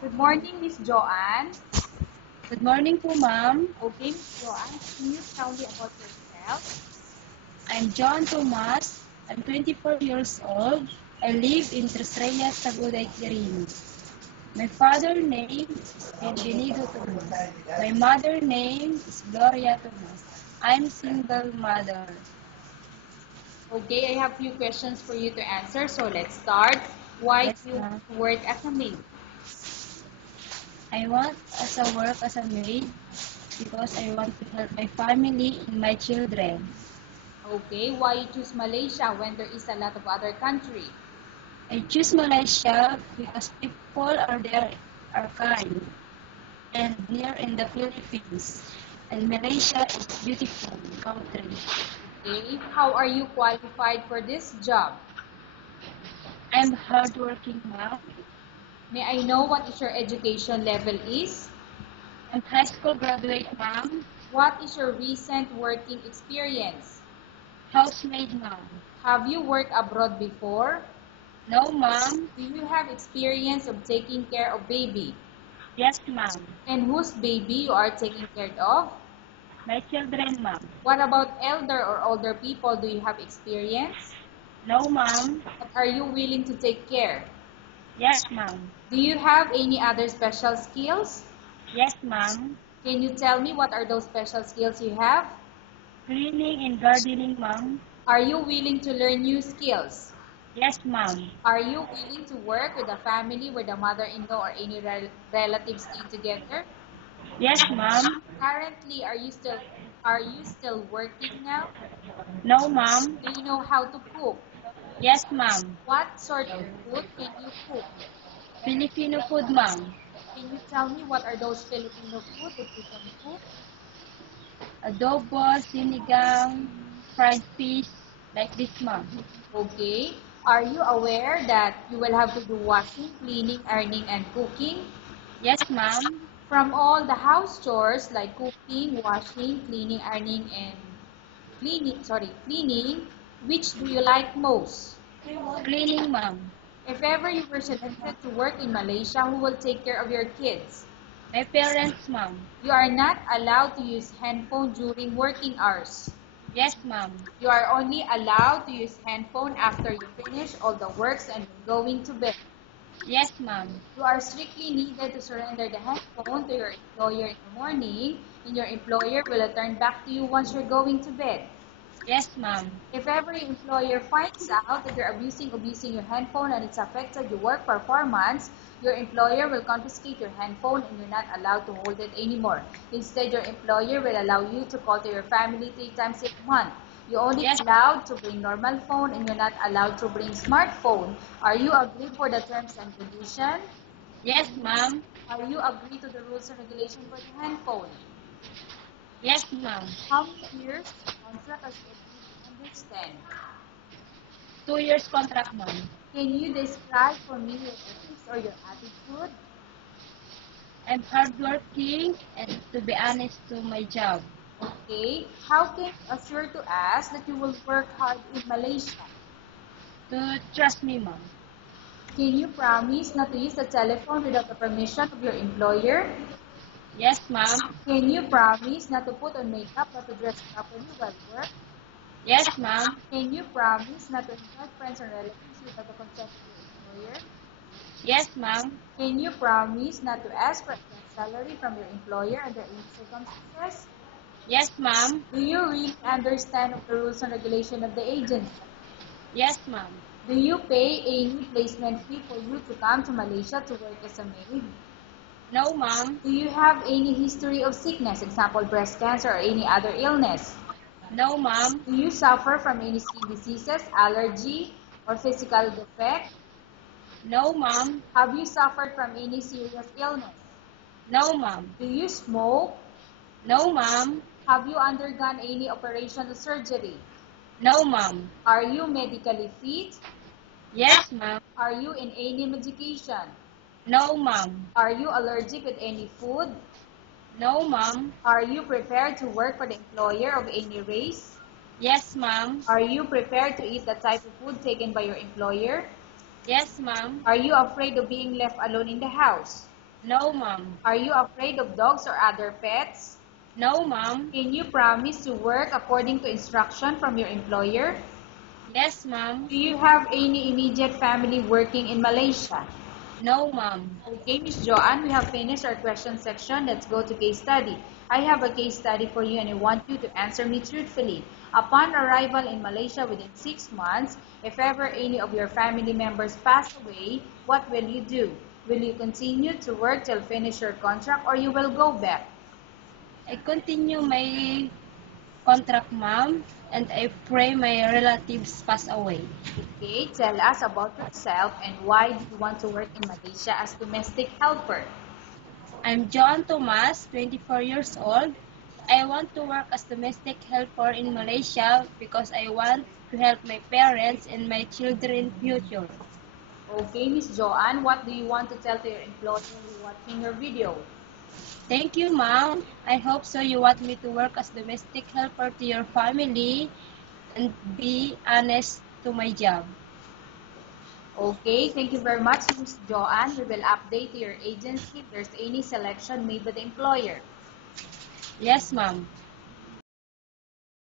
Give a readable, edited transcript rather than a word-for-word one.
Good morning, Miss Joanne. Good morning po, ma'am. Okay, Miss Joanne, can you tell me about yourself? I'm John Tomas. I'm 24 years old. I live in Tres Reyes, Taguday, Quirino. My father's name is Benvenido Tomas. My mother's name is Gloria Tomas. I'm single mother. Okay, I have few questions for you to answer, so let's start. Why Yes, do you ma'am. work as a maid? I want as a work as a maid because I want to help my family and my children. Okay, why you choose Malaysia when there is a lot of other country? I choose Malaysia because people there are kind and near in the Philippines. And Malaysia is beautiful country. Okay, how are you qualified for this job? I'm hardworking ma'am. May I know what is your education level is? I'm high school graduate ma'am. What is your recent working experience? Housemaid ma'am. Have you worked abroad before? No ma'am. Do you have experience of taking care of baby? Yes ma'am. And whose baby you are taking care of? My children ma'am. What about elder or older people? Do you have experience? No ma'am. But are you willing to take care? Yes ma'am. Do you have any other special skills? Yes ma'am. Can you tell me what are those special skills you have? Cleaning and gardening ma'am. Are you willing to learn new skills? Yes ma'am. Are you willing to work with a family where the mother-in-law or any relatives stay together? Yes ma'am. Currently, are you still working now? No ma'am. Do you know how to cook? Yes ma'am. What sort of food can you cook? Filipino food ma'am. Can you tell me what are those Filipino food that you can cook? Adobo, sinigang, fried fish, like this ma'am. Okay. Are you aware that you will have to do washing, cleaning, ironing, and cooking? Yes ma'am. From all the house chores like cooking, washing, cleaning, ironing, and cleaning, which do you like most? Cleaning ma'am. If ever you were selected to work in Malaysia, who will take care of your kids? My parents ma'am. You are not allowed to use handphone during working hours. Yes ma'am. You are only allowed to use handphone after you finish all the works and you're going to bed. Yes ma'am. You are strictly needed to surrender the handphone to your employer in the morning, and your employer will return back to you once you're going to bed. Yes ma'am. If every employer finds out that you're abusing your handphone and it's affected your work performance, your employer will confiscate your handphone and you're not allowed to hold it anymore. Instead, your employer will allow you to call to your family 3 times a month. You're only Yes. allowed to bring normal phone and you're not allowed to bring smartphone. Are you agree for the terms and condition? Yes ma'am. Are you agree to the rules and regulation for the handphone? Yes ma'am. How many years contract are you agreed to understand? 2 years contract ma'am. Can you describe for me your ethics or your attitude? I'm hardworking and to be honest to my job. Okay. How can you assure to us that you will work hard in Malaysia? To trust me ma'am. Can you promise not to use the telephone without the permission of your employer? Yes ma'am. Can you promise not to put on makeup or to dress properly while work? Yes ma'am. Can you promise not to invite friends or relatives without the consent of your employer? Yes ma'am. Can you promise not to ask for a salary from your employer under any circumstances? Yes ma'am. Do you really understand of the rules and regulation of the agency? Yes ma'am. Do you pay any placement fee for you to come to Malaysia to work as a maid? No ma'am. Do you have any history of sickness, example breast cancer or any other illness? No ma'am. Do you suffer from any skin diseases, allergy, or physical defect? No ma'am. Have you suffered from any serious illness? No ma'am. Do you smoke? No ma'am. Have you undergone any operation or surgery? No ma'am. Are you medically fit? Yes ma'am. Are you in any medication? No ma'am. Are you allergic with any food? No ma'am. Are you prepared to work for the employer of any race? Yes ma'am. Are you prepared to eat the type of food taken by your employer? Yes ma'am. Are you afraid of being left alone in the house? No, ma'am. Are you afraid of dogs or other pets? No, ma'am. Can you promise to work according to instruction from your employer? Yes, ma'am. Do you have any immediate family working in Malaysia? No, ma'am. Okay, Miss Joanne, we have finished our question section. Let's go to case study. I have a case study for you and I want you to answer me truthfully. Upon arrival in Malaysia within 6 months, if ever any of your family members pass away, what will you do? Will you continue to work till finish your contract or you will go back? I continue my contract, ma'am, and I pray my relatives pass away. Okay, tell us about yourself and why do you want to work in Malaysia as domestic helper? I'm John Tomas, 24 years old. I want to work as domestic helper in Malaysia because I want to help my parents and my children future. Okay, Miss Joanne, what do you want to tell to your employer who watching your video? Thank you, ma'am. I hope so you want me to work as domestic helper to your family and be honest to my job. Okay, thank you very much, Miss Joanne. We will update your agency if there's any selection made by the employer. Yes, ma'am.